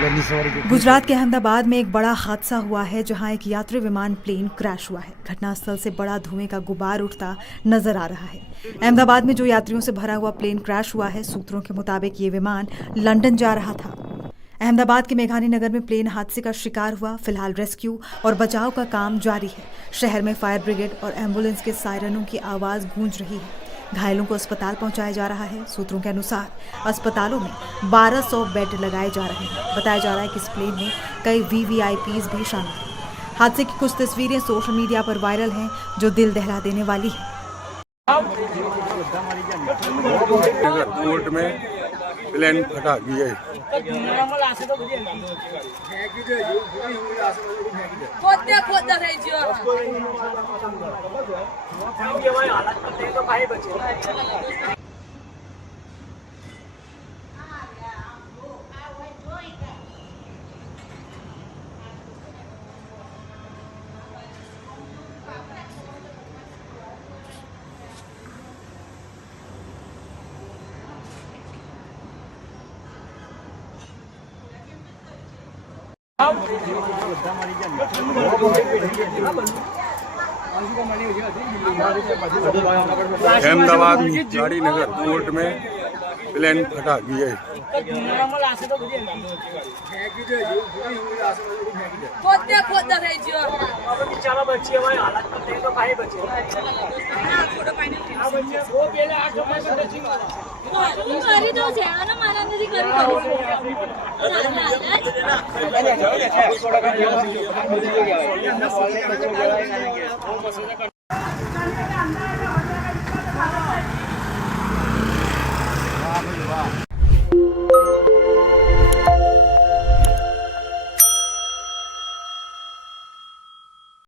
गुजरात के अहमदाबाद में एक बड़ा हादसा हुआ है जहां एक यात्री विमान प्लेन क्रैश हुआ है। घटनास्थल से बड़ा धुएं का गुबार उठता नजर आ रहा है। अहमदाबाद में जो यात्रियों से भरा हुआ प्लेन क्रैश हुआ है, सूत्रों के मुताबिक ये विमान लंदन जा रहा था। अहमदाबाद के मेघानी नगर में प्लेन हादसे का शिकार हुआ। फिलहाल रेस्क्यू और बचाव का काम जारी है। शहर में फायर ब्रिगेड और एम्बुलेंस के सायरनों की आवाज गूंज रही है। घायलों को अस्पताल पहुंचाया जा रहा है। सूत्रों के अनुसार अस्पतालों में 1200 बेड लगाए जा रहे हैं। बताया जा रहा है कि इस प्लेन में कई VVIPs भी शामिल हैं। हादसे की कुछ तस्वीरें सोशल मीडिया पर वायरल हैं जो दिल दहला देने वाली है। कोर्ट में प्लेन फटा गया अहमदाबाद गाड़ी नगर कोर्ट में प्लेन फटा गया